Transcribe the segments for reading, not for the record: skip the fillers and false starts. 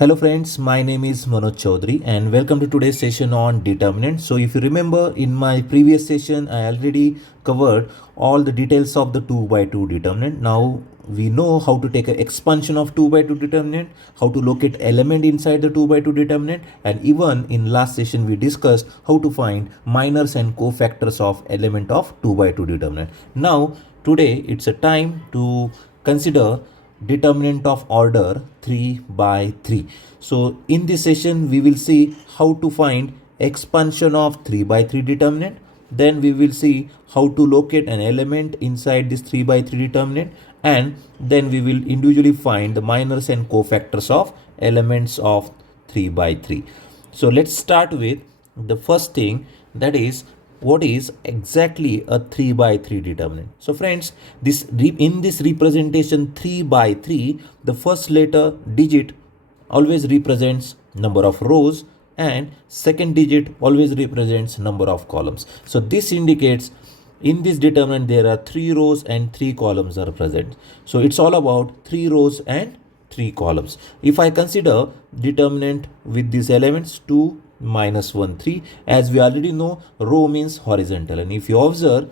Hello friends, my name is Manoj Chaudhary and welcome to today's session on determinant. So if you remember in my previous session, I already covered all the details of the 2 by 2 determinant. Now we know how to take an expansion of 2 by 2 determinant, how to locate element inside the 2 by 2 determinant, and even in last session we discussed how to find minors and cofactors of element of 2 by 2 determinant. Now today it's a time to consider determinant of order 3 by 3. So in this session we will see how to find expansion of 3 by 3 determinant. Then we will see how to locate an element inside this 3 by 3 determinant, and then we will individually find the minors and cofactors of elements of 3 by 3. So let's start with the first thing, that is what is exactly a 3 by 3 determinant. So friends, in this representation 3 by 3, the first letter digit always represents number of rows and second digit always represents number of columns. So this indicates in this determinant there are 3 rows and 3 columns are present. So it's all about 3 rows and 3 columns. If I consider determinant with these elements 2, minus 1, 3, as we already know, row means horizontal, and if you observe,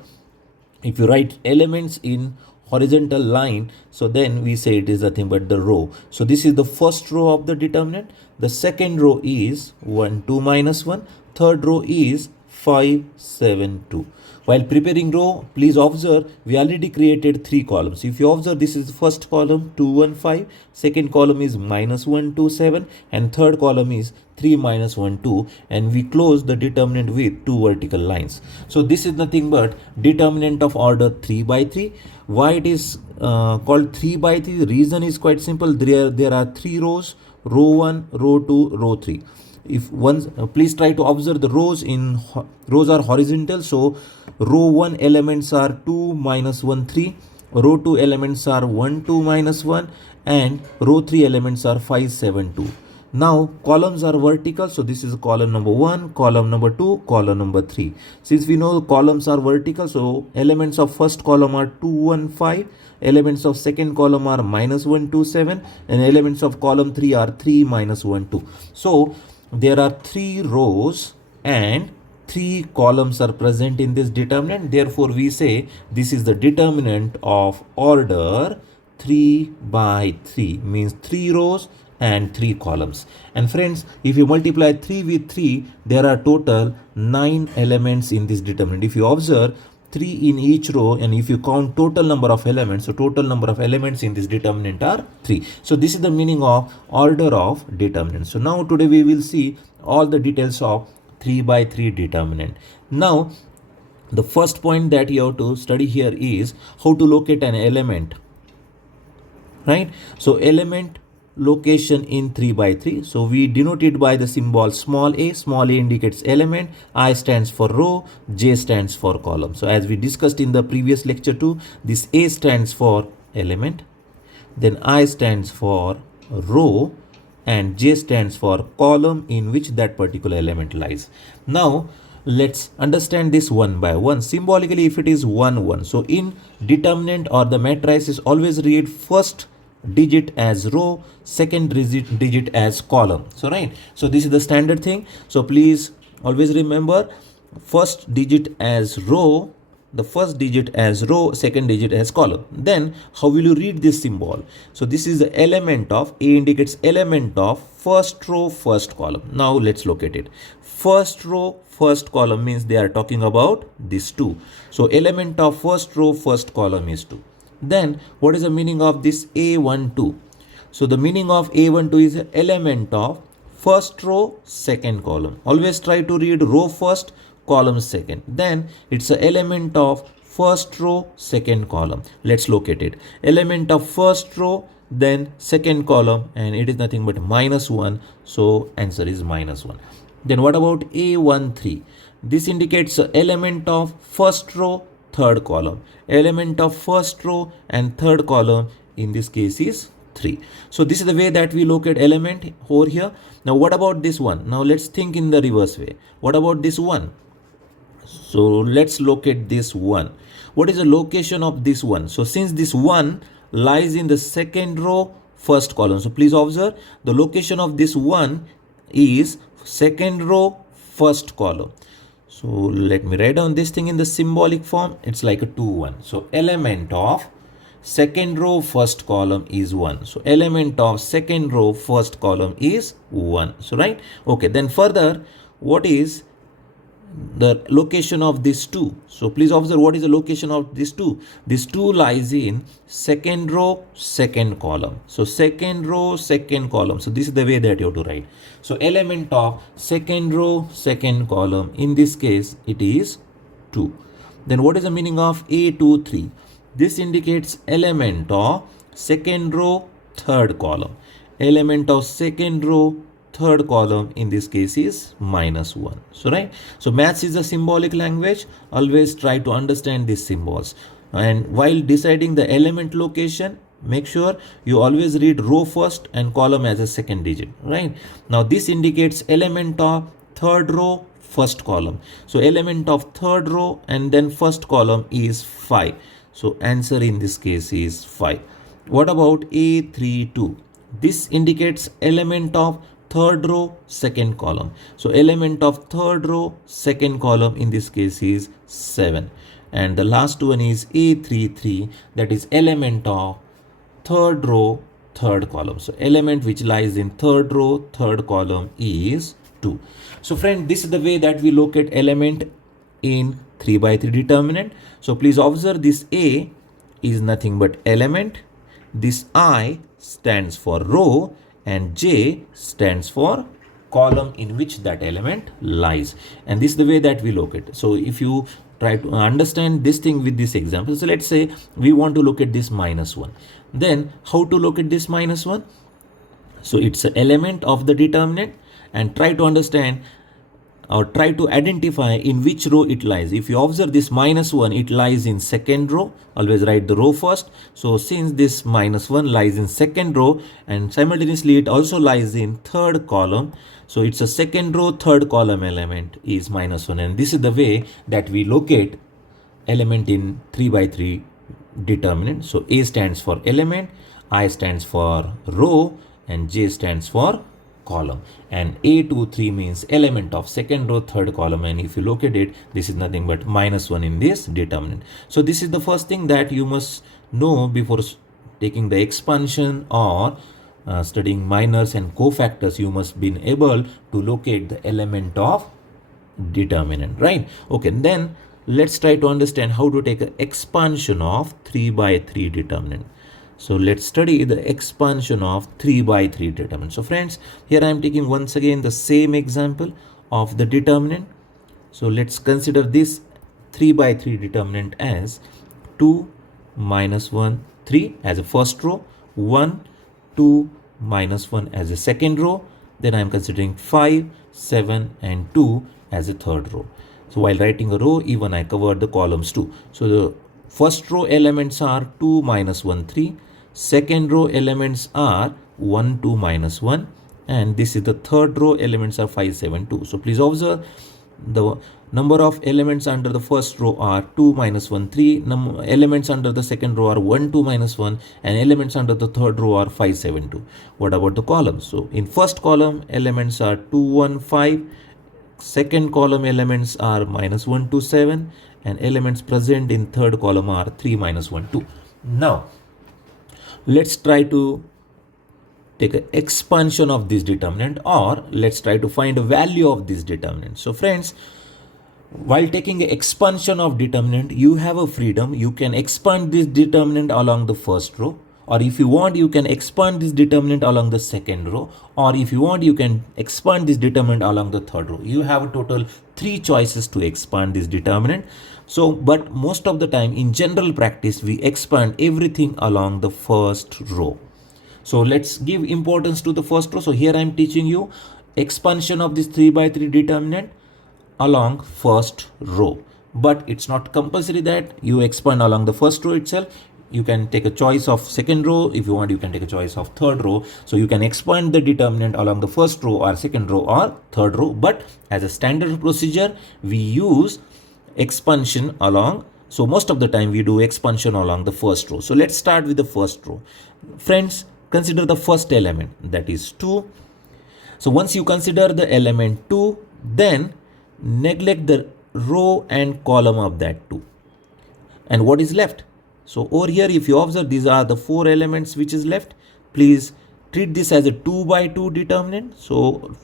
if you write elements in horizontal line, so then we say it is nothing but the row. So this is the first row of the determinant. The second row is 1, 2, minus 1. Third row is 5, 7, 2. While preparing row, please observe we already created 3 columns. If you observe, this is the first column 2, 1, 5, second column is minus 1, 2, 7, and third column is 3, minus 1, 2, and we close the determinant with 2 vertical lines. So this is nothing but determinant of order 3 by 3. Why it is called 3 by 3? The reason is quite simple. There are 3 rows, row 1, row 2, row 3. If once please try to observe the rows rows are horizontal, so row 1 elements are 2, minus 1, 3, row 2 elements are 1, 2, minus 1, and row 3 elements are 5, 7, 2. Now columns are vertical, so this is column number 1, column number 2, column number 3. Since we know columns are vertical, so elements of first column are 2, 1, 5, elements of second column are minus 1, 2, 7, and elements of column 3 are 3, minus 1, 2. So there are 3 rows and 3 columns are present in this determinant. Therefore we say this is the determinant of order 3 by 3, means 3 rows and 3 columns. And friends, if you multiply 3 with 3, there are total 9 elements in this determinant. If you observe, 3 in each row, and if you count total number of elements, so total number of elements in this determinant are 3. So this is the meaning of order of determinant. So now today we will see all the details of 3 by 3 determinant. Now the first point that you have to study here is how to locate an element, right? So element location in 3 by 3. So we denote it by the symbol small a. Small a indicates element, I stands for row, j stands for column. So as we discussed in the previous lecture too, this a stands for element, then I stands for row, and j stands for column in which that particular element lies. Now let's understand this one by one. Symbolically, if it is 1, 1, so in determinant or the matrices always read first digit as row, second digit as column. So right, so this is the standard thing. So please always remember first digit as row, the first digit as row, second digit as column. Then how will you read this symbol? So this is the element of, a indicates element of first row, first column. Now let's locate it. First row, first column means they are talking about this 2. So element of first row, first column is 2. Then what is the meaning of this A12? So the meaning of A12 is an element of first row, second column. Always try to read row first, column second. Then it's an element of first row, second column. Let's locate it. Element of first row, then second column, and it is nothing but minus 1. So answer is minus 1. Then what about A13? This indicates an element of first row, third column. Element of first row and third column in this case is 3. So this is the way that we locate element over here. Now what about this one? Now let's think in the reverse way. What about this one? So let's locate this one. What is the location of this one? So since this one lies in the second row, first column. So please observe the location of this 1 is second row, first column. So let me write down this thing in the symbolic form. It's like a 2, 1. So element of second row, first column is 1. So element of second row, first column is 1. So right. Okay. Then further, what is the location of this 2? So please observe what is the location of this 2. This 2 lies in second row, second column. So second row, second column. So this is the way that you have to write. So element of second row, second column, in this case it is 2. Then what is the meaning of A23? This indicates element of second row, third column. Element of second row, third column in this case is -1. So right. So maths is a symbolic language. Always try to understand these symbols. And while deciding the element location, make sure you always read row first and column as a second digit. Right. Now this indicates element of third row, first column. So element of third row and then first column is 5. So answer in this case is 5. What about A32? This indicates element of third row, second column. So element of third row, second column in this case is 7. And the last one is A33, that is element of third row, third column. So element which lies in third row, third column is 2. So friend, this is the way that we locate element in 3 by 3 determinant. So please observe this A is nothing but element. This I stands for row and J stands for column in which that element lies. And this is the way that we locate. So if you try to understand this thing with this example, so let's say we want to locate this -1. Then how to locate this -1? So it's an element of the determinant, and try to understand or try to identify in which row it lies. If you observe this -1, it lies in second row. Always write the row first. So since this -1 lies in second row and simultaneously it also lies in third column, so it's a second row, third column element is -1. And this is the way that we locate element in 3 by 3 determinant. So A stands for element, I stands for row, and J stands for column. And A23 means element of second row, third column. And if you locate it, this is nothing but -1 in this determinant. So this is the first thing that you must know before taking the expansion or studying minors and cofactors. You must be able to locate the element of determinant, right? Okay, then let's try to understand how to take an expansion of 3 by 3 determinant. So let's study the expansion of 3 by 3 determinant. So friends, here I am taking once again the same example of the determinant. So let's consider this 3 by 3 determinant as 2, -1, 3 as a first row, 1, 2, -1 as a second row. Then I am considering 5, 7 and 2 as a third row. So while writing a row, even I covered the columns too. So the first row elements are 2, -1, 3. Second row elements are 1, 2, -1. And this is the third row elements are 5, 7, 2. So please observe the number of elements under the first row are 2, -1, 3. Elements under the second row are 1, 2, -1. And elements under the third row are 5, 7, 2. What about the columns? So in first column, elements are 2, 1, 5. Second column elements are -1, 2, 7. And elements present in third column are 3, -1, 2. Now, let's try to take an expansion of this determinant, or let's try to find a value of this determinant. So friends, while taking an expansion of determinant, you have a freedom. You can expand this determinant along the first row, or if you want, you can expand this determinant along the second row, or if you want, you can expand this determinant along the third row. You have a total 3 choices to expand this determinant. So, but most of the time in general practice, we expand everything along the first row. So let's give importance to the first row. So here I am teaching you expansion of this 3 by 3 determinant along first row. But it's not compulsory that you expand along the first row itself. You can take a choice of second row. If you want, you can take a choice of third row. So you can expand the determinant along the first row or second row or third row. But as a standard procedure, we use expansion along. So most of the time we do expansion along the first row. So let's start with the first row. Friends, consider the first element, that is 2. So once you consider the element 2, then neglect the row and column of that 2. And what is left? So over here, if you observe, these are the 4 elements which is left. Please treat this as a 2 by 2 determinant. So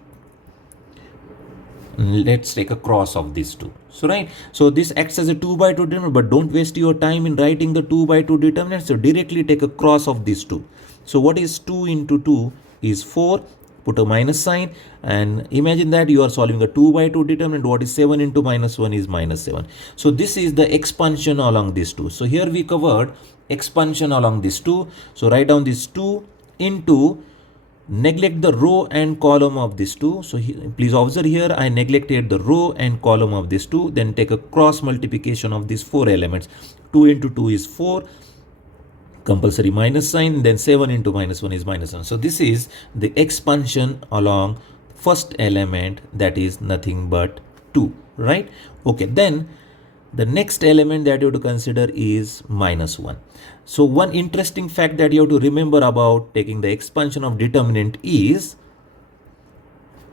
let's take a cross of these two. So right, so this acts as a 2 by 2 determinant, but don't waste your time in writing the 2 by 2 determinant. So directly take a cross of these two. So what is 2 into 2 is 4. Put a minus sign and imagine that you are solving a 2 by 2 determinant. What is 7 into minus 1 is minus 7. So this is the expansion along these two. So here we covered expansion along these two. So write down this 2 into, neglect the row and column of these two. So please observe here, I neglected the row and column of these two. Then take a cross multiplication of these 4 elements. 2 into 2 is 4. Compulsory minus sign, then 7 into minus 1 is minus 1. So this is the expansion along first element, that is nothing but 2, right? Okay, then the next element that you have to consider is minus 1. So one interesting fact that you have to remember about taking the expansion of determinant is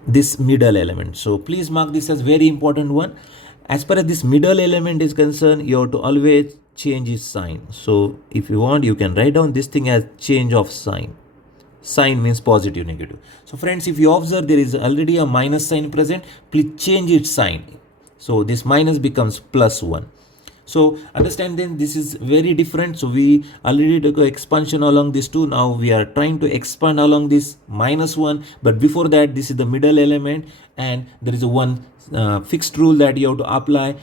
this middle element. So please mark this as very important one. As far as this middle element is concerned, you have to always change its sign. So if you want, you can write down this thing as change of sign. Sign means positive, negative. So friends, if you observe, there is already a minus sign present. Please change its sign. So this minus becomes plus 1. So understand then this is very different. So we already took an expansion along this 2. Now we are trying to expand along this minus 1. But before that, this is the middle element and there is a one fixed rule that you have to apply.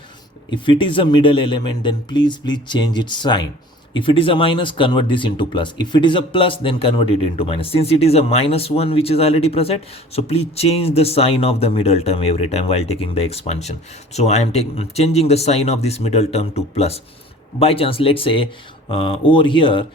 If it is a middle element, then please change its sign. If it is a minus, convert this into plus. If it is a plus, then convert it into minus. Since it is a minus 1 which is already present, so please change the sign of the middle term every time while taking the expansion. So I am changing the sign of this middle term to plus. By chance, let's say over here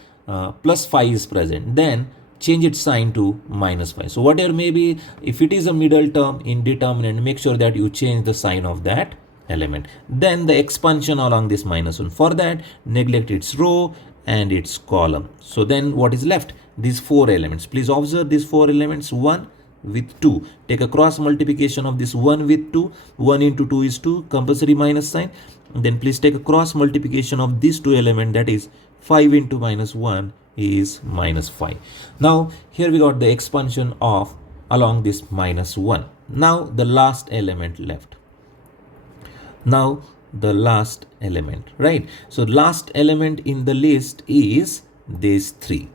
plus 5 is present, then change its sign to minus 5. So whatever may be, if it is a middle term in determinant, make sure that you change the sign of that element. Then the expansion along this minus 1. For that, neglect its row and its column. So then what is left? These 4 elements. Please observe these 4 elements, 1 with 2. Take a cross multiplication of this 1 with 2. 1 into 2 is 2, compulsory minus sign. Then please take a cross multiplication of these 2 elements, that is 5 into minus 1 is minus 5. Now here we got the expansion of along this minus 1. Now the last element left. Now the last element, right? So last element in the list is this 3.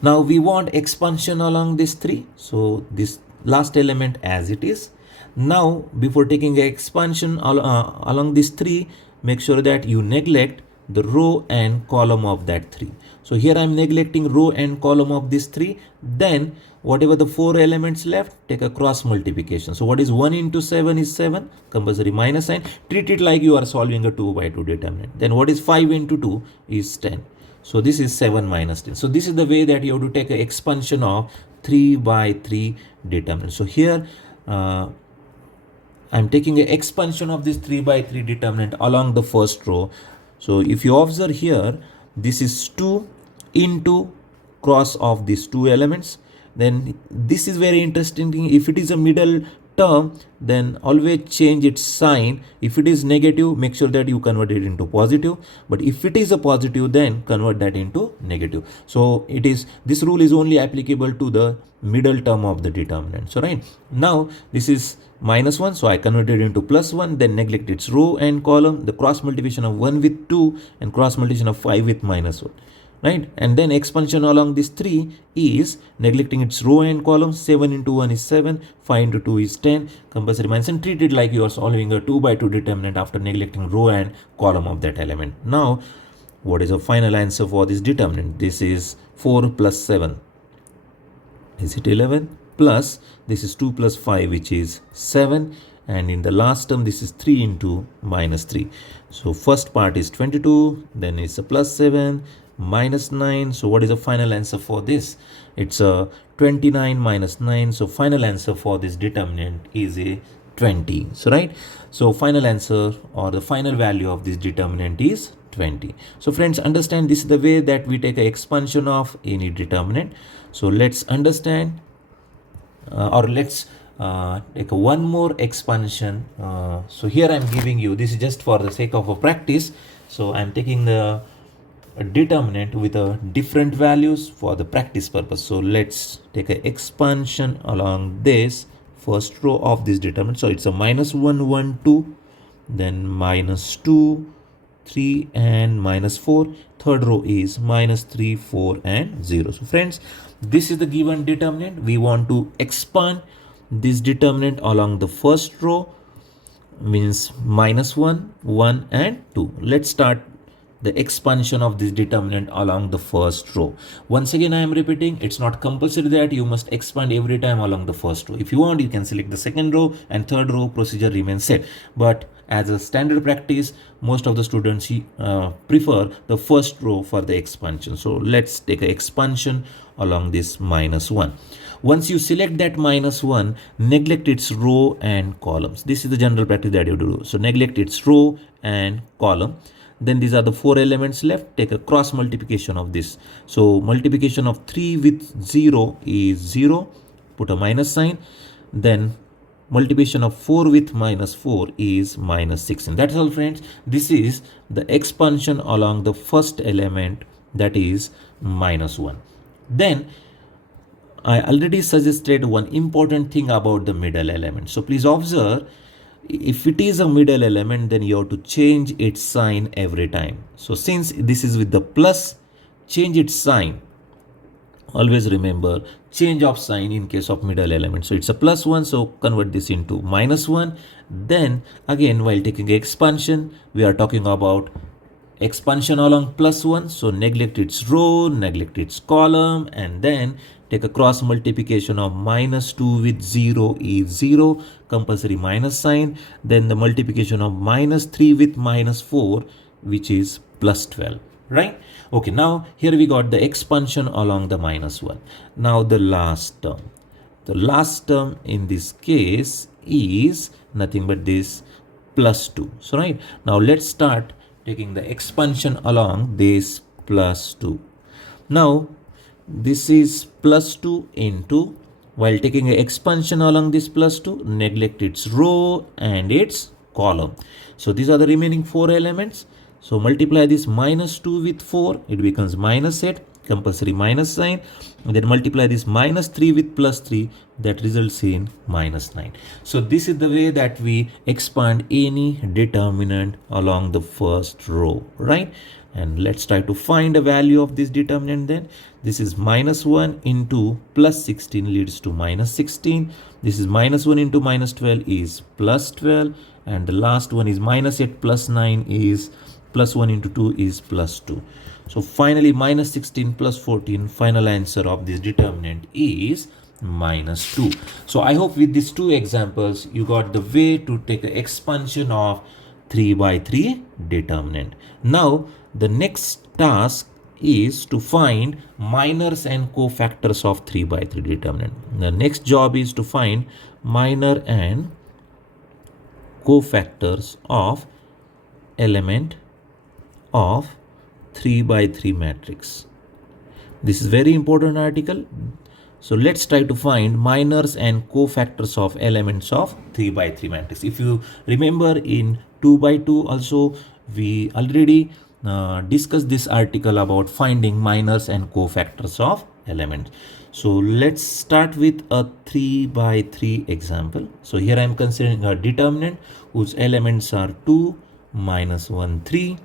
Now we want expansion along this 3. So this last element as it is. Now before taking expansion along this 3, make sure that you neglect the row and column of that 3. So here I am neglecting row and column of this 3. Then whatever the 4 elements left, take a cross multiplication. So what is 1 into 7 is 7, compulsory minus sign. Treat it like you are solving a 2 by 2 determinant. Then what is 5 into 2 is 10. So this is 7 minus 10. So this is the way that you have to take an expansion of 3 by 3 determinant. So here I'm taking an expansion of this 3 by 3 determinant along the first row. So if you observe here, this is 2 into cross of these 2 elements. Then this is very interesting thing. If it is a middle term, then always change its sign. If it is negative, make sure that you convert it into positive. But if it is a positive, then convert that into negative. So it is, this rule is only applicable to the middle term of the determinant. So right now this is minus 1, so I converted into plus 1. Then neglect its row and column, the cross multiplication of 1 with 2 and cross multiplication of 5 with minus 1. Right, and then expansion along this 3 is neglecting its row and column. 7 into 1 is 7, 5 into 2 is 10, compulsory minus, and treat it like you are solving a 2 by 2 determinant after neglecting row and column of that element. Now what is the final answer for this determinant? This is 4 plus 7, is it 11, plus this is 2 plus 5, which is 7, and in the last term this is 3 into minus 3. So first part is 22, then it's a plus 7 minus 9. So what is the final answer for this? It's a 29 minus 9. So final answer for this determinant is a 20. So right, so final answer or the final value of this determinant is 20. So friends, understand this is the way that we take an expansion of any determinant. So let's understand or let's take one more expansion. So here I'm giving you, this is just for the sake of a practice. So I'm taking the determinant with a different values for the practice purpose. So let's take an expansion along this first row of this determinant. So it's a minus 1, 1, 2, then minus 2, 3 and minus 4. Third row is minus 3, 4 and 0. So friends, this is the given determinant. We want to expand this determinant along the first row, means minus 1, 1 and 2. Let's start the expansion of this determinant along the first row. Once again, I am repeating, it's not compulsory that you must expand every time along the first row. If you want, you can select the second row and third row, procedure remains set. But as a standard practice, most of the students prefer the first row for the expansion. So let's take an expansion along this minus 1. Once you select that minus 1, neglect its row and columns. This is the general practice that you do. So neglect its row and column. Then these are the 4 elements left. Take a cross multiplication of this. So multiplication of 3 with 0 is 0. Put a minus sign. Then multiplication of 4 with minus 4 is minus 16. That's all, friends. This is the expansion along the first element, that is minus 1. Then I already suggested one important thing about the middle element. So please observe, if it is a middle element, then you have to change its sign every time. So since this is with the plus, change its sign. Always remember, change of sign in case of middle element. So it's a plus 1, so convert this into minus 1. Then again, while taking expansion, we are talking about expansion along plus 1. So neglect its row, neglect its column, and then take a cross multiplication of minus 2 with 0 is 0, compulsory minus sign. Then the multiplication of minus 3 with minus 4, which is plus 12, right? Okay, now here we got the expansion along the minus 1. Now the last term. The last term in this case is nothing but this plus 2. So right, now let's start taking the expansion along this plus 2. Now this is plus 2 into, while taking an expansion along this plus 2, neglect its row and its column. So these are the remaining 4 elements. So multiply this minus 2 with 4, it becomes minus 8, compulsory minus sign. And then multiply this minus 3 with plus 3, that results in minus 9. So this is the way that we expand any determinant along the first row, right? And let's try to find a value of this determinant then. This is minus 1 into plus 16 leads to minus 16. This is minus 1 into minus 12 is plus 12. And the last one is minus 8 plus 9 is plus 1 into 2 is plus 2. So finally minus 16 plus 14, final answer of this determinant is minus 2. So I hope with these two examples, you got the way to take an expansion of 3 by 3 determinant. Now the next task is to find minors and cofactors of 3 by 3 determinant. The next job is to find minor and cofactors of element of 3 by 3 matrix. This is very important article. So let's try to find minors and cofactors of elements of 3 by 3 matrix. If you remember, in 2 by 2 also we already discussed this article about finding minors and cofactors of elements. So let's start with a 3 by 3 example. So here I am considering a determinant whose elements are 2, minus 1, 3.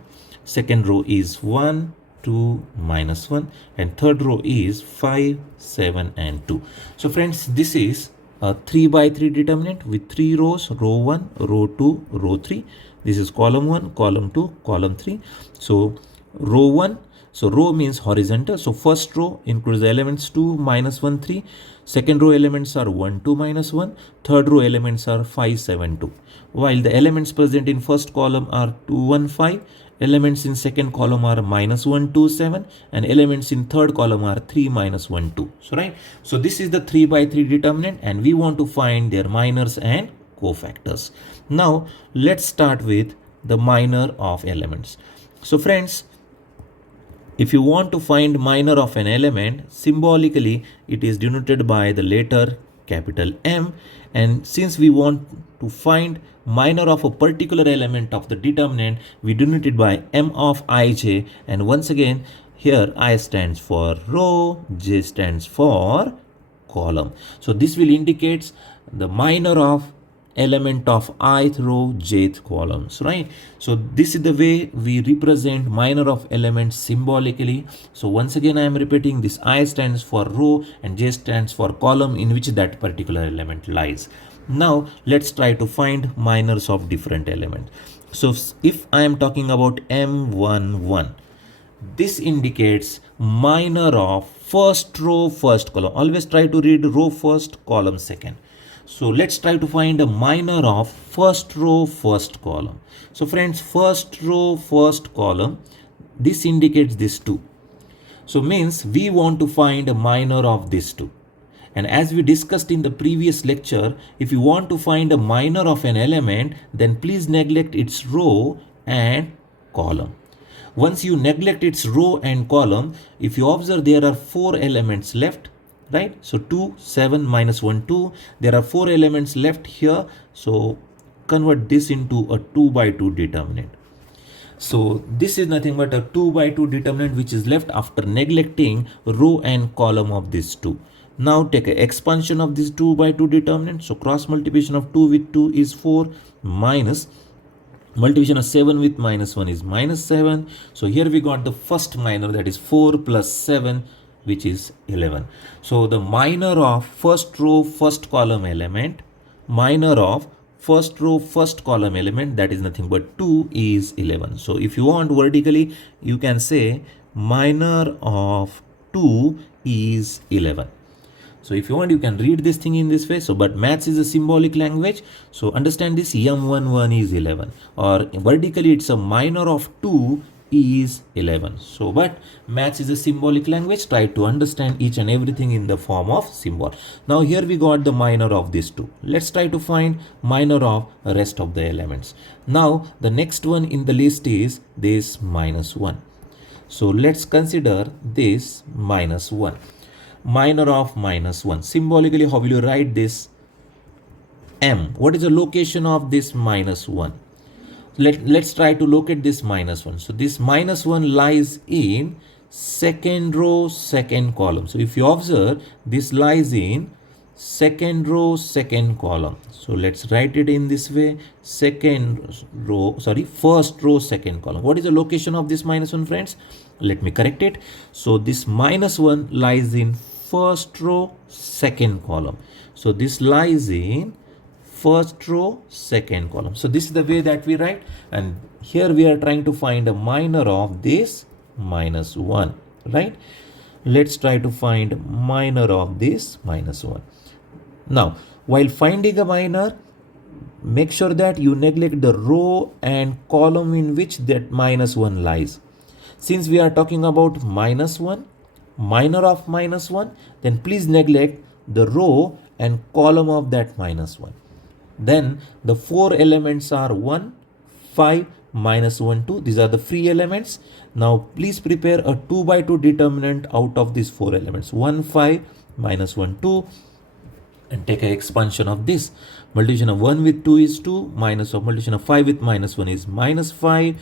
Second row is 1, 2, minus 1, and third row is 5, 7 and 2. So friends, this is a 3 by 3 determinant with 3 rows, row 1, row 2, row 3. This is column 1, column 2, column 3. So row 1, so row means horizontal. So first row includes the elements 2, minus 1, 3. Second row elements are 1, 2, minus 1. Third row elements are 5, 7, 2. While the elements present in first column are 2, 1, 5. Elements in second column are minus 1, 2, 7, and elements in third column are 3, minus 1, 2. So right, so this is the 3 by 3 determinant, and we want to find their minors and cofactors. Now let's start with the minor of elements. So friends, if you want to find minor of an element, symbolically it is denoted by the letter capital M, and since we want to find minor of a particular element of the determinant, we denote it by M of ij, and once again here I stands for row, j stands for column. So this will indicates the minor of element of ith row, jth columns, right? So this is the way we represent minor of elements symbolically. So once again I am repeating, this I stands for row and j stands for column in which that particular element lies. Now let's try to find minors of different elements. So if I am talking about M11, this indicates minor of first row, first column. Always try to read row first, column second. So let's try to find a minor of first row, first column. So friends, first row, first column, this indicates this 2. So means we want to find a minor of this 2. And as we discussed in the previous lecture, if you want to find a minor of an element, then please neglect its row and column. Once you neglect its row and column, if you observe, there are 4 elements left, right? So 2, 7, minus 1, 2. There are 4 elements left here. So convert this into a 2 by 2 determinant. So this is nothing but a 2 by 2 determinant which is left after neglecting row and column of this 2. Now take an expansion of this 2 by 2 determinant. So cross multiplication of 2 with 2 is 4, minus multiplication of 7 with minus 1 is minus 7. So here we got the first minor, that is 4 plus 7, which is 11. So the minor of first row, first column element, minor of first row, first column element, that is nothing but 2 is 11. So if you want vertically, you can say minor of 2 is 11. So if you want, you can read this thing in this way. So but maths is a symbolic language. So understand this, M11 is 11, or vertically it's a minor of 2 is 11. So but maths is a symbolic language. Try to understand each and everything in the form of symbol. Now here we got the minor of these 2. Let's try to find minor of the rest of the elements. Now the next one in the list is this minus 1. So let's consider this minus 1. Minor of minus 1. Symbolically, how will you write this? M. What is the location of this minus 1? Let's try to locate this minus 1. So this minus 1 lies in second row, second column. So if you observe, this lies in second row, second column. So let's write it in this way. First row, second column. What is the location of this minus 1, friends? Let me correct it. So this minus 1 lies in first row, second column. So this lies in first row, second column. So this is the way that we write. And here we are trying to find a minor of this minus 1, right? Let's try to find minor of this minus 1. Now, while finding a minor, make sure that you neglect the row and column in which that minus 1 lies. Since we are talking about minus 1, minor of minus 1, then please neglect the row and column of that minus 1. Then the 4 elements are 1, 5, minus 1, 2. These are the free elements. Now please prepare a 2 by 2 determinant out of these 4 elements. 1, 5, minus 1, 2. And take an expansion of this. Multiplication of 1 with 2 is 2. Minus of multiplication of 5 with minus 1 is minus 5.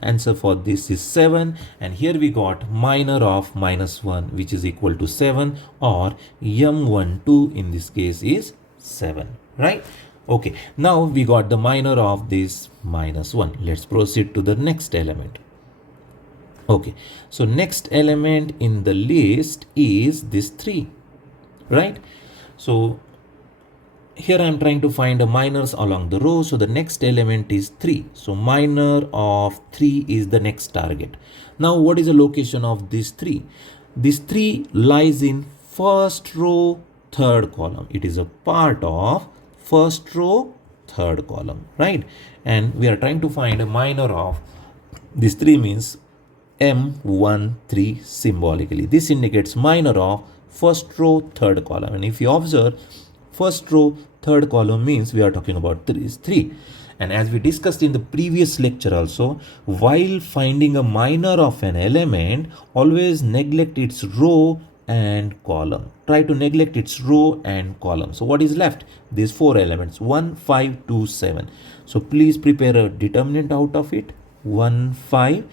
Answer for this is 7. And here we got minor of minus 1, which is equal to 7, or M12 in this case is 7, right? Okay, now we got the minor of this minus 1. Let's proceed to the next element. Okay, so next element in the list is this 3, right? So here I am trying to find the minors along the row. So the next element is 3. So minor of 3 is the next target. Now what is the location of this 3? This 3 lies in first row, third column. It is a part of first row, third column, right? And we are trying to find a minor of this 3, means M13 symbolically. This indicates minor of first row, third column. And if you observe, first row, third column means we are talking about 3 is 3. And as we discussed in the previous lecture also, while finding a minor of an element, always neglect its row and column. Try to neglect its row and column. So what is left? These 4 elements, 1, 5, 2, 7. So please prepare a determinant out of it. 1, 5,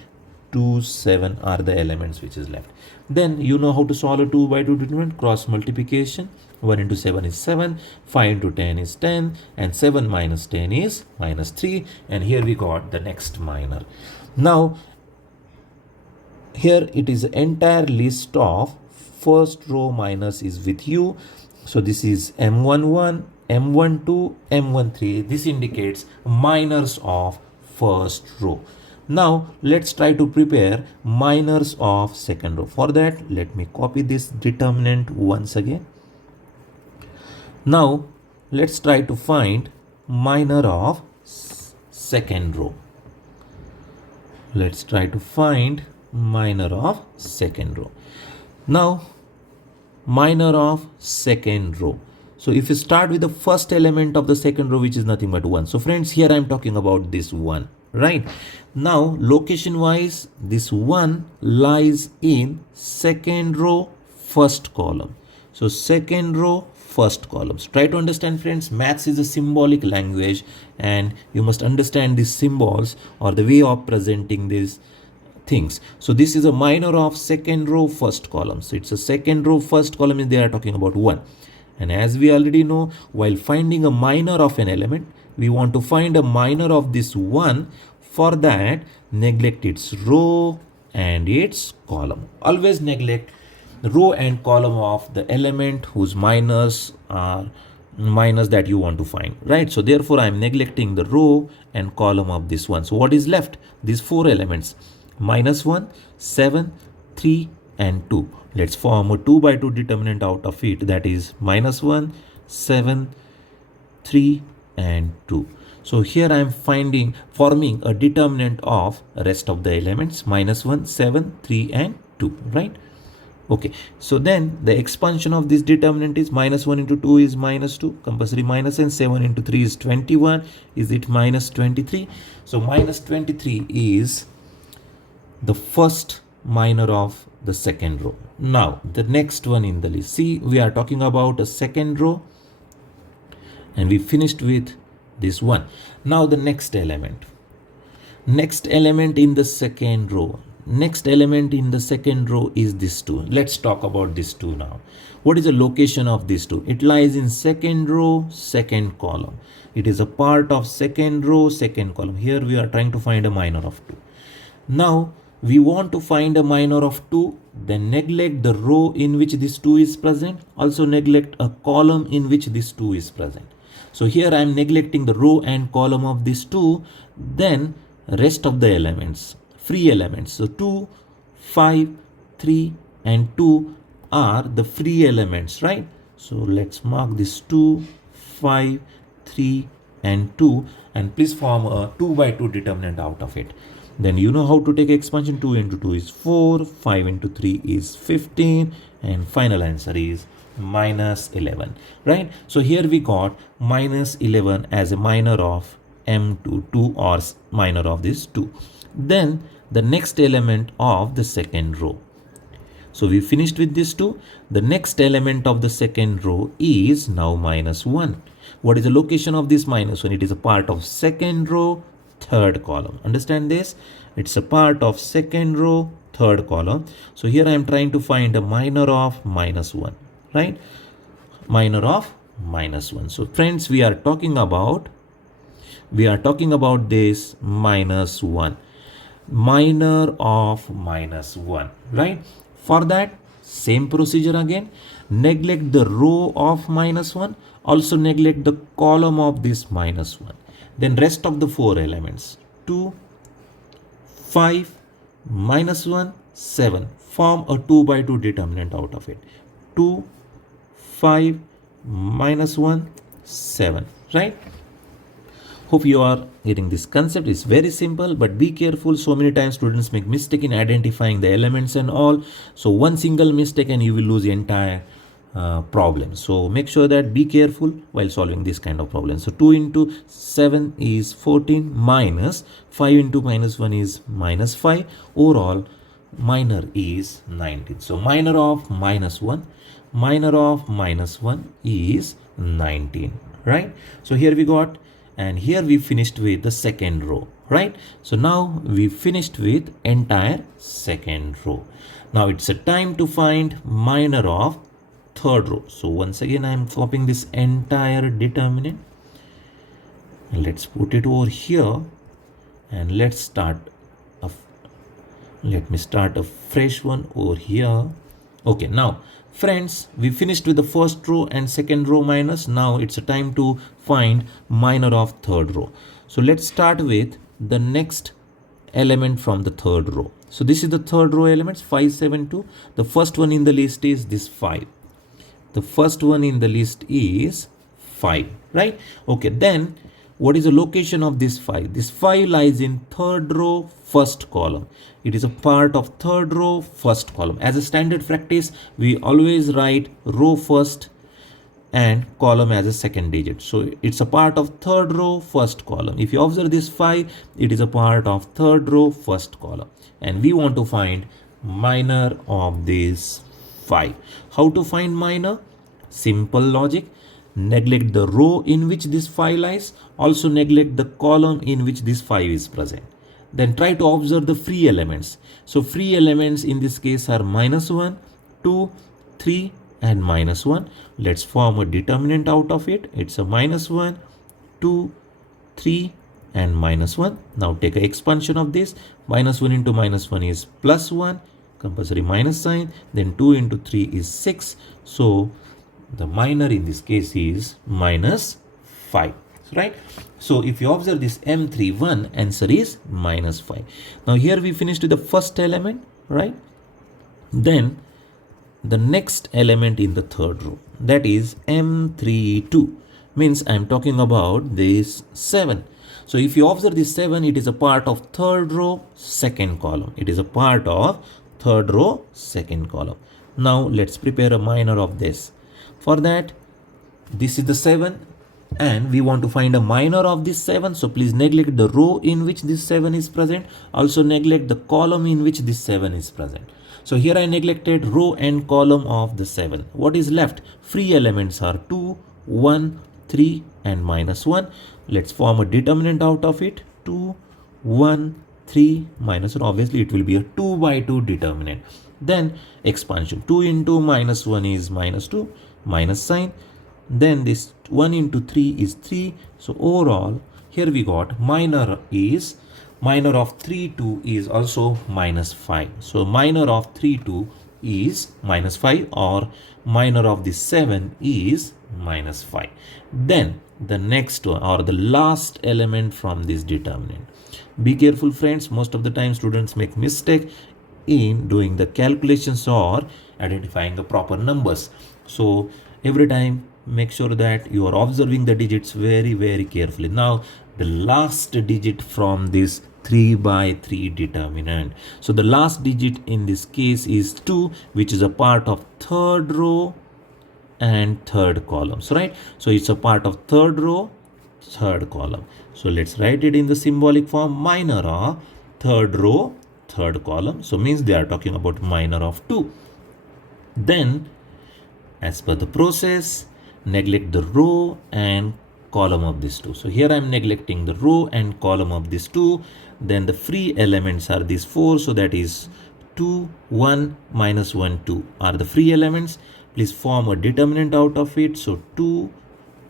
2, 7 are the elements which is left. Then you know how to solve a 2 by 2 determinant, cross multiplication. 1 into 7 is 7, 5 into 10 is 10, and 7 minus 10 is minus 3. And here we got the next minor. Now, here it is entire list of first row minus is with you. So this is M11, M12, M13. This indicates minors of first row. Now let's try to prepare minors of second row. For that, let me copy this determinant once again. Now let's try to find minor of second row. Let's try to find minor of second row. Now minor of second row. So if you start with the first element of the second row, which is nothing but 1. So friends, here I am talking about this 1, right? Now location wise, this 1 lies in second row, first column. So second row, first columns. Try to understand, friends, maths is a symbolic language, and you must understand these symbols or the way of presenting these things. So this is a minor of second row, first column. So it's a second row, first column, and they are talking about 1. And as we already know, while finding a minor of an element, we want to find a minor of this 1. For that, neglect its row and its column. Always neglect row and column of the element whose minors are minors that you want to find, right? So therefore I am neglecting the row and column of this one. So what is left? These 4 elements, minus 1, 7, 3 and 2. Let's form a 2 by 2 determinant out of it, that is minus 1, 7, 3 and 2. So here I am forming a determinant of rest of the elements, minus 1, 7, 3 and 2, right? Okay, so then the expansion of this determinant is minus 1 into 2 is minus 2, compulsory minus, and 7 into 3 is 21. Is it minus 23? So minus 23 is the first minor of the second row. Now the next one in the list. See, we are talking about a second row and we finished with this one. Now the next element. Next element in the second row. Next element in the second row is this 2. Let's talk about this 2 now. What is the location of this 2? It lies in second row, second column. It is a part of second row, second column. Here we are trying to find a minor of 2. Now we want to find a minor of 2, then neglect the row in which this 2 is present. Also neglect a column in which this 2 is present. So here I am neglecting the row and column of this 2, then rest of the elements, free elements. So 2, 5, 3 and 2 are the free elements, right? So let's mark this 2, 5, 3 and 2, and please form a 2 by 2 determinant out of it. Then you know how to take expansion. 2 into 2 is 4, 5 into 3 is 15, and final answer is minus 11, right? So here we got minus 11 as a minor of M2, 2 or minor of this 2. Then the next element of the second row. So we finished with this 2. The next element of the second row is now minus 1. What is the location of this minus 1? It is a part of second row, third column. Understand this? It's a part of second row, third column. So here I am trying to find a minor of minus 1, right? Minor of minus 1. So friends, we are talking about this minus 1. Minor of minus 1, right? For that, same procedure again. Neglect the row of minus 1. Also neglect the column of this minus 1. Then rest of the 4 elements, 2, 5, minus 1, 7. Form a 2 by 2 determinant out of it. 2, 5, minus 1, 7, right? Hope you are getting this concept. It's very simple, but be careful. So many times students make mistake in identifying the elements and all. So one single mistake and you will lose the entire problem. So make sure that be careful while solving this kind of problem. So 2 into 7 is 14 minus 5 into minus 1 is minus 5. Overall minor is 19. So minor of minus 1, minor of minus 1 is 19, right? So here we got, and here we finished with the second row, right? So now we finished with entire second row. Now it's a time to find minor of third row. So once again I am copying this entire determinant. Let's put it over here, and let me start a fresh one over here. Okay, now friends, we finished with the first row and second row minus. Now it's a time to find minor of third row. So let's start with the next element from the third row. So this is the third row elements, 5, 7, 2. The first one in the list is this 5. The first one in the list is 5, right? Okay, then what is the location of this 5? This 5 lies in third row, first column. It is a part of third row, first column. As a standard practice, we always write row first and column as a second digit. So it's a part of third row, first column. If you observe this 5, it is a part of third row, first column. And we want to find minor of this 5. How to find minor? Simple logic. Neglect the row in which this 5 lies. Also neglect the column in which this 5 is present. Then try to observe the free elements. So free elements in this case are minus 1, 2, 3 and minus 1. Let's form a determinant out of it. It's a minus 1, 2, 3 and minus 1. Now take an expansion of this. Minus 1 into minus 1 is plus 1. Compulsory minus sign. Then 2 into 3 is 6. So the minor in this case is minus 5, right? So if you observe this M31, answer is minus 5. Now here we finished with the first element, right? Then the next element in the third row, that is M32, means I am talking about this 7. So if you observe this 7, it is a part of third row, second column. It is a part of third row, second column. Now let's prepare a minor of this. For that, this is the 7 and we want to find a minor of this 7. So please neglect the row in which this 7 is present. Also neglect the column in which this 7 is present. So here I neglected row and column of the 7. What is left? Free elements are 2, 1, 3 and minus 1. Let's form a determinant out of it. 2, 1, 3, minus 1. Obviously it will be a 2 by 2 determinant. Then expansion. 2 into minus 1 is minus 2. Minus sign. Then this 1 into 3 is 3. So overall here we got minor of 3, 2 is also minus 5. So minor of 3, 2 is minus 5, or minor of this 7 is minus 5. Then the next one, or the last element from this determinant. Be careful friends, most of the time students make mistake in doing the calculations or identifying the proper numbers. So every time make sure that you are observing the digits very carefully. Now the last digit from this 3 by 3 determinant. So the last digit in this case is 2, which is a part of third row and third columns, right? So it's a part of third row, third column. So let's write it in the symbolic form, minor of third row, third column. So means they are talking about minor of 2. Then as per the process, neglect the row and column of this 2. So here I am neglecting the row and column of this 2. Then the free elements are these 4. So that is 2, 1, minus 1, 2 are the free elements. Please form a determinant out of it. So 2,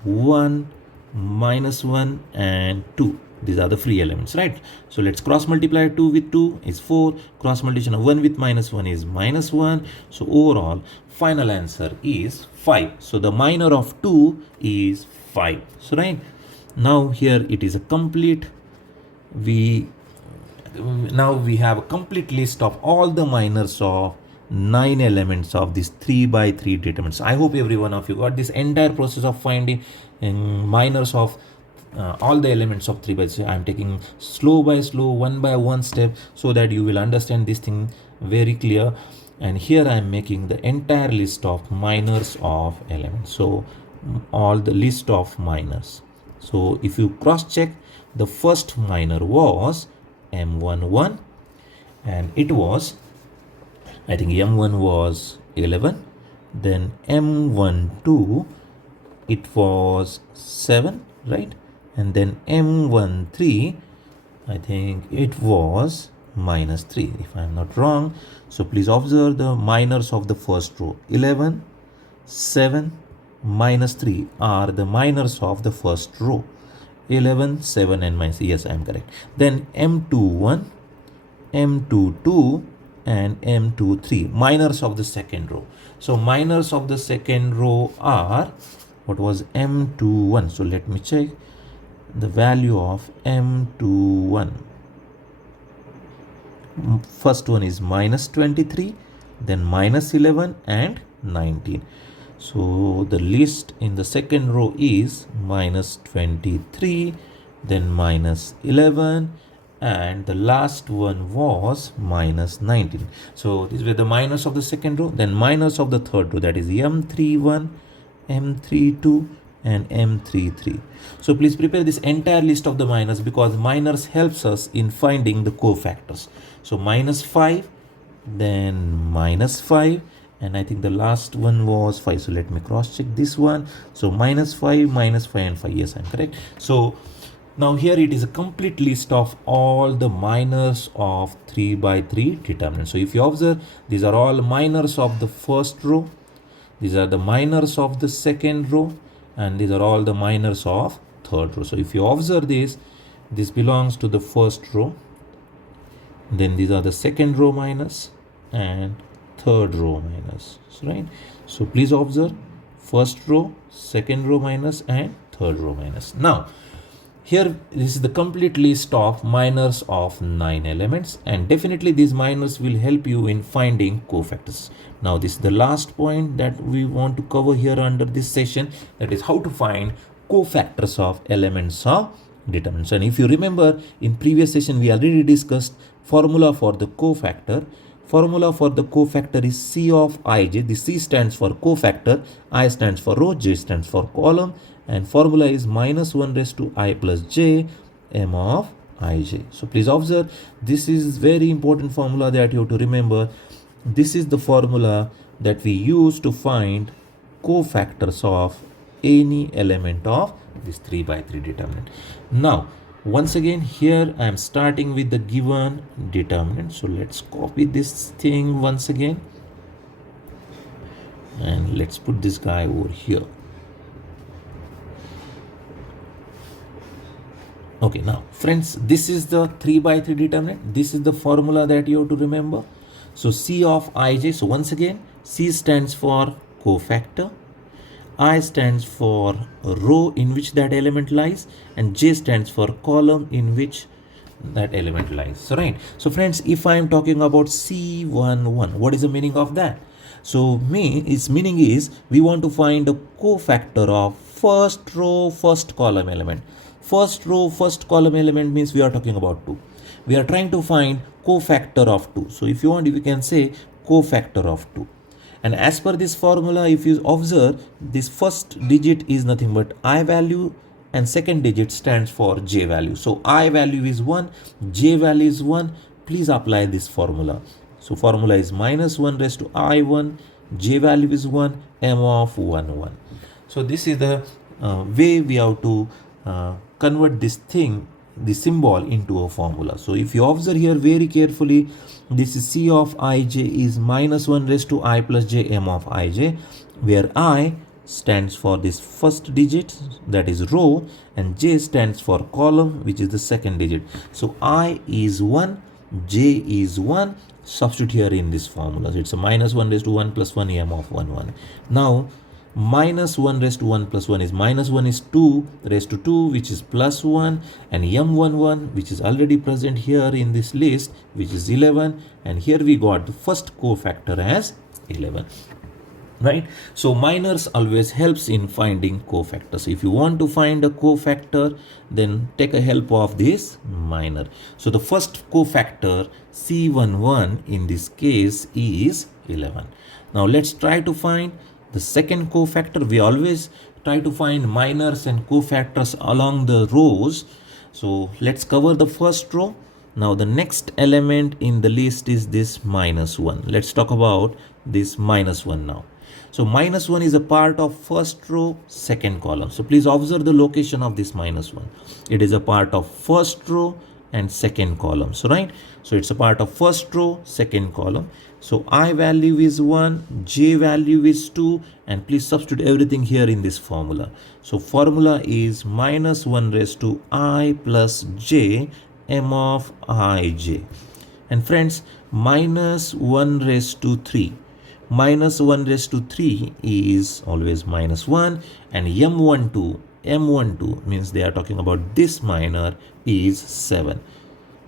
1, minus 1 and 2. These are the free elements, right? So let's cross multiply 2 with 2 is 4. Cross multiplication of 1 with minus 1 is minus 1. So overall, final answer is 5. So the minor of 2 is 5. So right now here it is a complete. Now we have a complete list of all the minors of 9 elements of this 3 by 3 determinants. I hope every one of you got this entire process of finding minors of all the elements of 3 by 3. I am taking slow by slow, one by one step, so that you will understand this thing very clear. and here I am making the entire list of minors of elements. So all the list of minors. So if you cross check, the first minor was M11, and it was, I think M1 was 11, then M12 it was 7, right? And then M13, I think it was -3 if I'm not wrong. So please observe the minors of the first row. 11, 7, -3 are the minors of the first row. 11, 7 and minus, yes, I'm correct. Then M21, M22 and M23, minors of the second row. So minors of the second row are, what was M21? So let me check the value of M21. First one is -23, then -11 and 19. So the list in the second row is -23, then -11, and the last one was -19. So these were the minors of the second row. Then minors of the third row, that is M31, M32 and M33. So please prepare this entire list of the minors, because minors helps us in finding the cofactors. So -5, then -5, and I think the last one was 5. So let me cross check this one. So -5, -5 and 5. Yes, I'm correct. So now here it is a complete list of all the minors of 3 by 3 determinants. So if you observe, these are all minors of the first row, these are the minors of the second row, and these are all the minors of third row. So if you observe this belongs to the first row, then these are the second row minus and third row minus, right? So please observe first row, second row minus and third row minus. Now here this is the complete list of minors of 9 elements, and definitely these minors will help you in finding cofactors. Now this is the last point that we want to cover here under this session, that is how to find cofactors of elements of determinants. And if you remember, in previous session we already discussed formula for the cofactor. Formula for the cofactor is C of ij. The C stands for cofactor, I stands for row, J stands for column, and formula is -1 raised to I plus j m of ij. So please observe, this is very important formula that you have to remember. This is the formula that we use to find cofactors of any element of this 3 by 3 determinant. Now once again, here I am starting with the given determinant. So let's copy this thing once again, and let's put this guy over here. Okay, now friends, this is the 3 by 3 determinant. This is the formula that you have to remember. So C of ij. So once again, C stands for cofactor, I stands for row in which that element lies, and J stands for column in which that element lies. So right. So friends, if I am talking about C11, what is the meaning of that? So its meaning is we want to find a cofactor of first row, first column element. First row, first column element means we are talking about 2. We are trying to find cofactor of 2. So if you want, you can say cofactor of 2. And as per this formula, if you observe, this first digit is nothing but I value, and second digit stands for J value. So I value is 1, J value is 1. Please apply this formula. So formula is -1 raised to I1, J value is 1, M of 1, 1. So this is the way we have to convert this thing, the symbol, into a formula. So if you observe here very carefully, this is C of ij is -1 raised to I plus j m of ij, where I stands for this first digit, that is row, and j stands for column, which is the second digit. So I is 1, j is 1. Substitute here in this formula. So it's a -1 raised to 1 plus 1 m of 1, 1. Now -1 raised to 1 plus 1 is -1 is 2 raised to 2, which is +1, and m11, which is already present here in this list, which is 11, and here we got the first cofactor as 11, right? So minors always helps in finding cofactors. If you want to find a cofactor, then take a help of this minor. So the first cofactor C11 in this case is 11. Now let's try to find the second cofactor. We always try to find minors and cofactors along the rows. So let's cover the first row. Now the next element in the list is this -1. Let's talk about this -1 now. So -1 is a part of first row, second column. So please observe the location of this -1. It is a part of first row and second column. So right. So it's a part of first row, second column. So I value is 1, J value is 2, and please substitute everything here in this formula. So formula is -1 raised to I plus J M of Ij. And friends, -1 raised to 3. -1 raised to 3 is always -1, and M12 means they are talking about this minor is 7.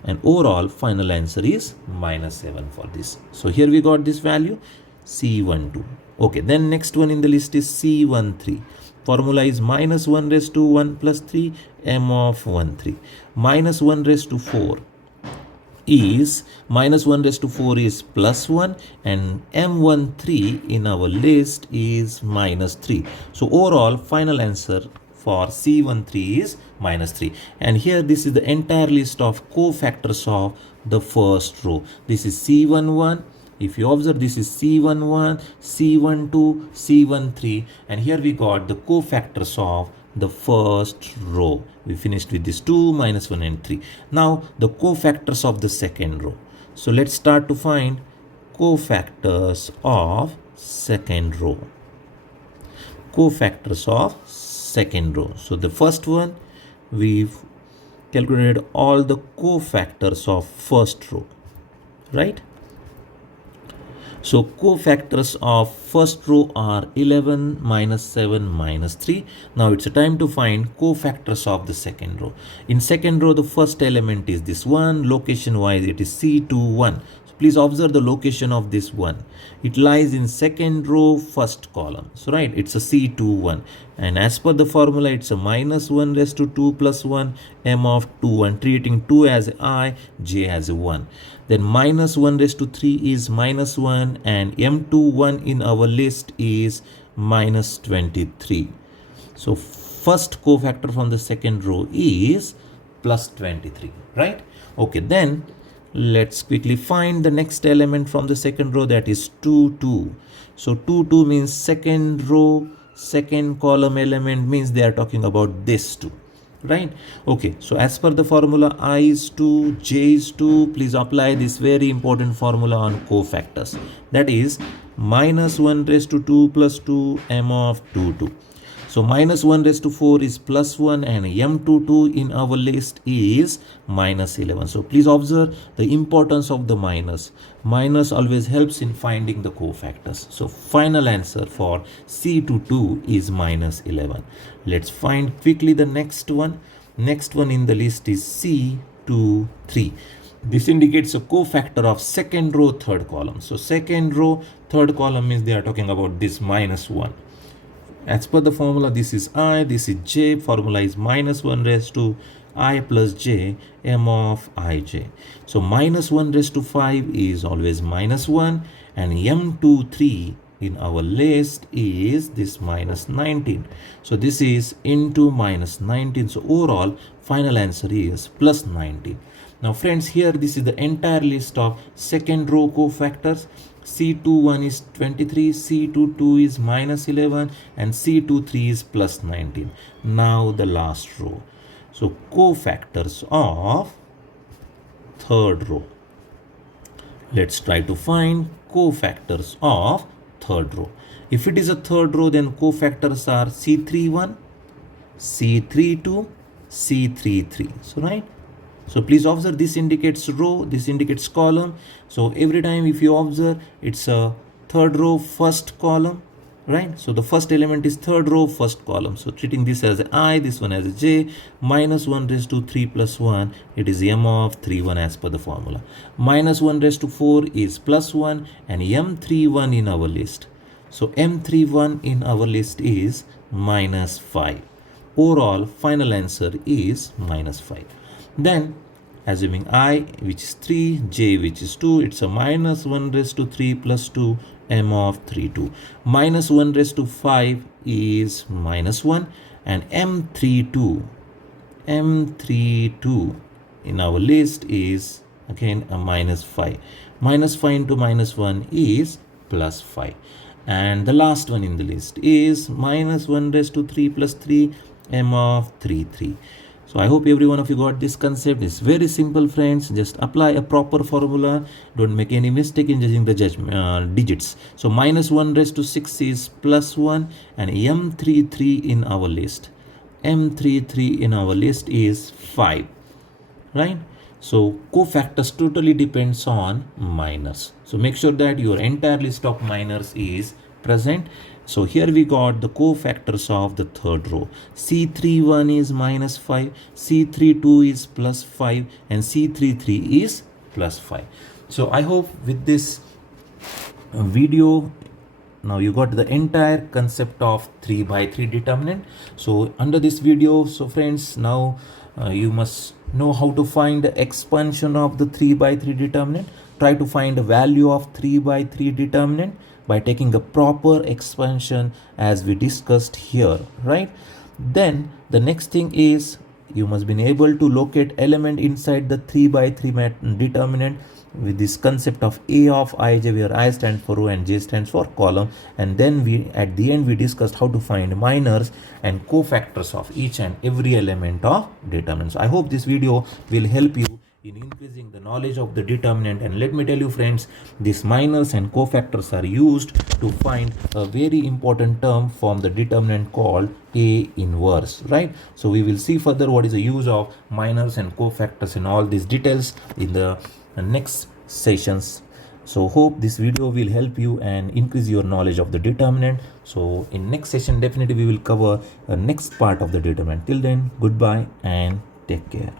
And overall final answer is -7 for this. So here we got this value C12. Okay, then next one in the list is C13. Formula is -1 raised to 1 plus 3 M of 13. -1 raised to 4 is -1 raised to 4 is +1, and M13 in our list is -3. So overall final answer for C13 is -3. And here this is the entire list of cofactors of the first row. This is C11. If you observe, this is C11, C12, C13, and here we got the cofactors of the first row. We finished with this 2, -1 and 3. Now the cofactors of the second row. So let's start to find cofactors of second row. Cofactors of second row. So the first one, we've calculated all the cofactors of first row, right? So cofactors of first row are 11, -7, -3. Now it's a time to find cofactors of the second row. In second row, the first element is this 1. Location wise, it is C21. So please observe the location of this 1. It lies in second row, first column. So right, it's a C21. And as per the formula, it's a -1 raised to 2 plus 1 M of 2, and treating 2 as I, J as a 1. Then -1 raised to 3 is -1, and M21 in our list is -23. So first cofactor from the second row is +23, right? Okay, then let's quickly find the next element from the second row, that is 2, 2. So 2, 2 means second row, second column element, means they are talking about this 2. Right? Okay, so as per the formula, I is 2, J is 2. Please apply this very important formula on cofactors. That is -1 raised to 2 plus 2 M of 2, 2. So -1 raised to 4 is +1, and M22 in our list is -11. So please observe the importance of the minus. Minus always helps in finding the cofactors. So final answer for C22 is -11. Let's find quickly the next one. Next one in the list is C23. This indicates a cofactor of second row, third column. So second row, third column means they are talking about this -1. As per the formula, this is I, this is J. Formula is -1 raised to I plus J M of Ij. So -1 raised to 5 is always -1, and M23 in our list is this -19. So this is into -19. So overall final answer is +19. Now friends, here this is the entire list of second row cofactors. C21 is 23, C22 is -11, and C23 is +19. Now the last row. So cofactors of third row. Let's try to find cofactors of third row. If it is a third row, then cofactors are C31, C32, C33. So right. So please observe, this indicates row, this indicates column. So every time if you observe, it's a third row, first column, right? So the first element is third row, first column. So treating this as I, this one as a J, -1 raised to 3 plus 1, it is M of 31 as per the formula. -1 raised to 4 is +1, and M31 in our list. So M31 in our list is -5. Overall final answer is -5. Then assuming I, which is 3, j, which is 2, it's a minus 1 raised to 3 plus 2, m of 3, 2. Minus 1 raised to 5 is minus 1, and m32 in our list is again a minus 5. Minus 5 into minus 1 is plus 5. And the last one in the list is minus 1 raised to 3 plus 3, m of 3, 3. So I hope every one of you got this concept. It's very simple, friends. Just apply a proper formula. Don't make any mistake in judging the digits. So minus 1 raised to 6 is plus 1, and m33 in our list. M33 in our list is 5, right? So cofactors totally depends on minors. So make sure that your entire list of minors is present. So here we got the cofactors of the third row. C31 is minus 5, C32 is plus 5, and C33 is plus 5. So I hope with this video, now you got the entire concept of 3 by 3 determinant. So under this video, so friends, now you must know how to find the expansion of the 3 by 3 determinant. Try to find the value of 3 by 3 determinant by taking a proper expansion as we discussed here, right? Then the next thing is you must be able to locate element inside the 3 by 3 determinant with this concept of A of ij, where I stands for row and j stands for column. And then we at the end we discussed how to find minors and cofactors of each and every element of determinant. So I hope this video will help you in increasing the knowledge of the determinant. And let me tell you, friends, these minors and cofactors are used to find a very important term from the determinant called A inverse, right? So we will see further what is the use of minors and cofactors in all these details in the next sessions. So hope this video will help you and increase your knowledge of the determinant. So in next session definitely we will cover the next part of the determinant. Till then, goodbye and take care.